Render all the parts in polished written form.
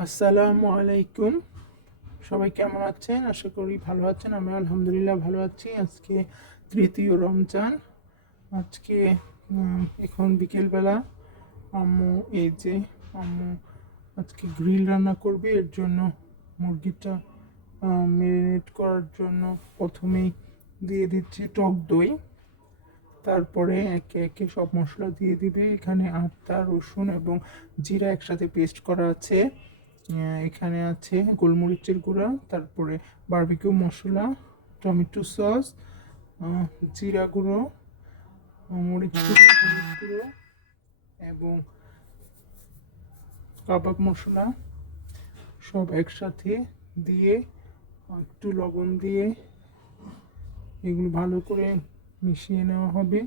আসসালামু আলাইকুম। সবাই কেমন আছেন? আশা করি ভালো আছেন। আমি আলহামদুলিল্লাহ ভালো আছি। আজকে তৃতীয় রমজান। আজকে এখন বিকেলবেলা আম্মু এই যে আম্মু আজকে গ্রিল রান্না করবে। এর জন্য মুরগিটা ম্যারিনেট করার জন্য প্রথমেই দিয়ে দিচ্ছি টক দই। তারপরে একে একে সব মশলা দিয়ে দিবে। এখানে আদা, রসুন এবং জিরা একসাথে পেস্ট করা আছে। এখানে আছে গোলমরিচের গুঁড়া, তারপরে বারবিকিউ মশলা, টমেটো সস, জিরা গুঁড়ো, মরিচ গুঁড়ো, হলুদ গুঁড়ো এবং কাবাব মশলা সব একসাথে দিয়ে একটু লবণ দিয়ে এগুলো ভালো করে মিশিয়ে নেওয়া হবে।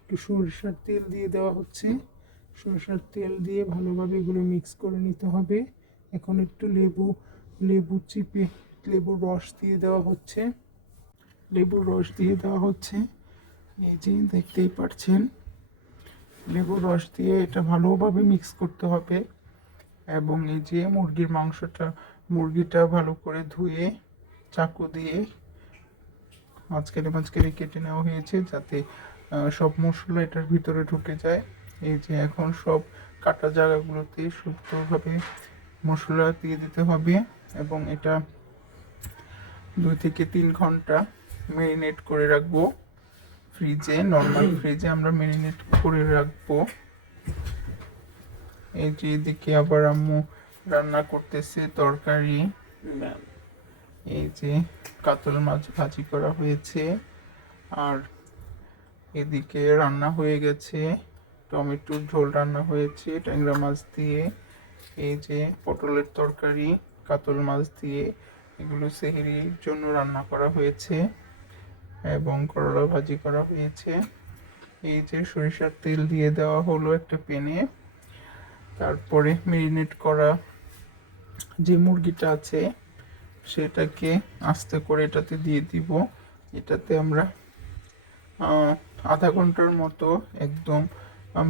একটু সরিষার তেল দিয়ে দেওয়া হচ্ছে। সরিষার তেল দিয়ে ভালোভাবে এগুলো মিক্স করে নিতে হবে। এখন একটু লেবু চিপে লেবুর রস দিয়ে দেওয়া হচ্ছে। লেবুর রস দিয়ে দেওয়া হচ্ছে, এই যে দেখতেই পাচ্ছেন। লেবুর রস দিয়ে এটা ভালোভাবে মিক্স করতে হবে। এবং এই যে মুরগিটা ভালো করে ধুয়ে চাকু দিয়ে মাঝখানে কেটে নেওয়া হয়েছে, যাতে সব মশলা এটার ভিতরে ঢুকে যায়। এই যে এখন সব কাটা জায়গাগুলোতে সুন্দরভাবে মশলা দিয়ে দিতে হবে এবং এটা 2 থেকে 3 ঘন্টা ম্যারিনেট করে রাখবো ফ্রিজে। নর্মাল ফ্রিজে আমরা ম্যারিনেট করে রাখবো। এই যে এদিকে আবার আম্মু রান্না করতেছে তরকারি। এই যে কাতল মাছ ভাজি করা হয়েছে, আর এদিকে রান্না হয়ে গেছে টমেটোর ঝোল রান্না হয়েছে ট্যাংরা মাছ দিয়ে। এই যে পটলের তরকারি কাতল মাছ দিয়ে, এগুলো সেহরির জন্য রান্না করা হয়েছে এবং করলা ভাজি করা হয়েছে। এই যে সরিষার তেল দিয়ে দেওয়া হলো একটা প্যানে। তারপরে ম্যারিনেট করা যে মুরগিটা আছে সেটাকে আস্তে করে এটাতে দিয়ে দিব। এটাতে আমরা আধা ঘন্টার মতো একদম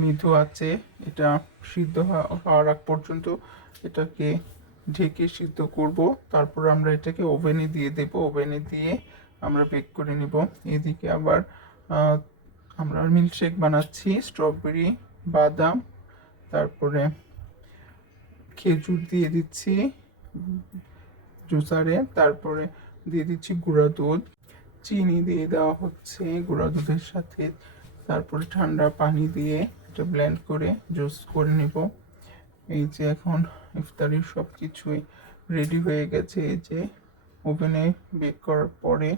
মৃদু আছে এটা সিদ্ধ হওয়ার আগ পর্যন্ত এটাকে ঢেকে সিদ্ধ করব। তারপর আমরা এটাকে ওভেনে দিয়ে দেব। ওভেনে দিয়ে আমরা বেক করে নিব। এদিকে আবার আমরা মিল্কশেক বানাচ্ছি, স্ট্রবেরি, বাদাম, তারপরে খেজুর দিয়ে দিচ্ছি জুসারে, তারপরে দিয়ে দিচ্ছি গুঁড়া দুধ, চিনি দিয়ে দেওয়া হচ্ছে গুঁড়া দুধের সাথে। তারপরে ঠান্ডা পানি দিয়ে এটা ব্লেন্ড করে জুস করে নেব। এই যে এখন ইফতারির সব কিছুই রেডি হয়ে গেছে। এই যে ওভেনে বেক করার পরে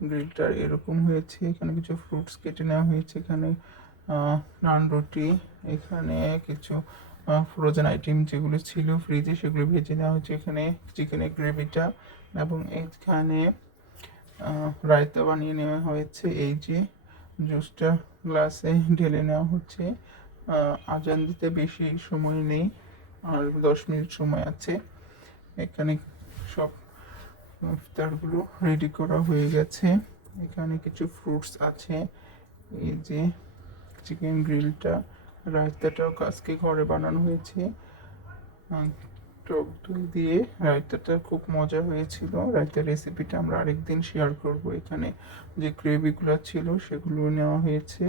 গ্রিলটা এরকম হয়েছে। এখানে কিছু ফ্রুটস কেটে নেওয়া হয়েছে, এখানে নান রুটি, এখানে কিছু ফ্রোজেন আইটেম যেগুলো ছিল ফ্রিজে সেগুলো ভেজে নেওয়া হয়েছে, এখানে চিকেনের গ্রেভিটা, এবং এইখানে রায়তা বানিয়ে নেওয়া হয়েছে। এই যে জুসটা গ্লাসে ঢেলে নেওয়া হচ্ছে। আজান দিতে বেশি সময় নেই, আর 10 মিনিট সময় আছে। এখানে সব ইফতারগুলো রেডি করা হয়ে গেছে। এখানে কিছু ফ্রুটস আছে। এই যে চিকেন গ্রিলটা, রায়তাটাও আজকে ঘরে বানানো হয়েছে টক দই দিয়ে। রায়তাটা খুব মজা হয়েছিল। রায়তার রেসিপিটা আমরা আরেকদিন শেয়ার করব। এখানে যে গ্রেভিগুলো ছিল সেগুলো নেওয়া হয়েছে।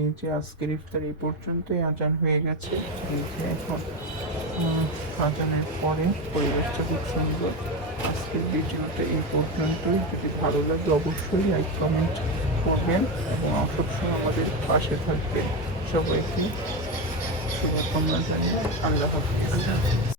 এই যে আজকের ইফতার এই পর্যন্তই। আজান হয়ে গেছে। এই যে এখন আজানের পরে পরিবেশটা খুব সুন্দর। আজকের ভিডিওটা এই পর্যন্তই। যদি ভালো লাগে অবশ্যই লাইক কমেন্ট করবেন এবং সবসময় আমাদের পাশে থাকবেন। সবাইকে শুভকামনা জানিয়ে আল্লাহ হাফিজ।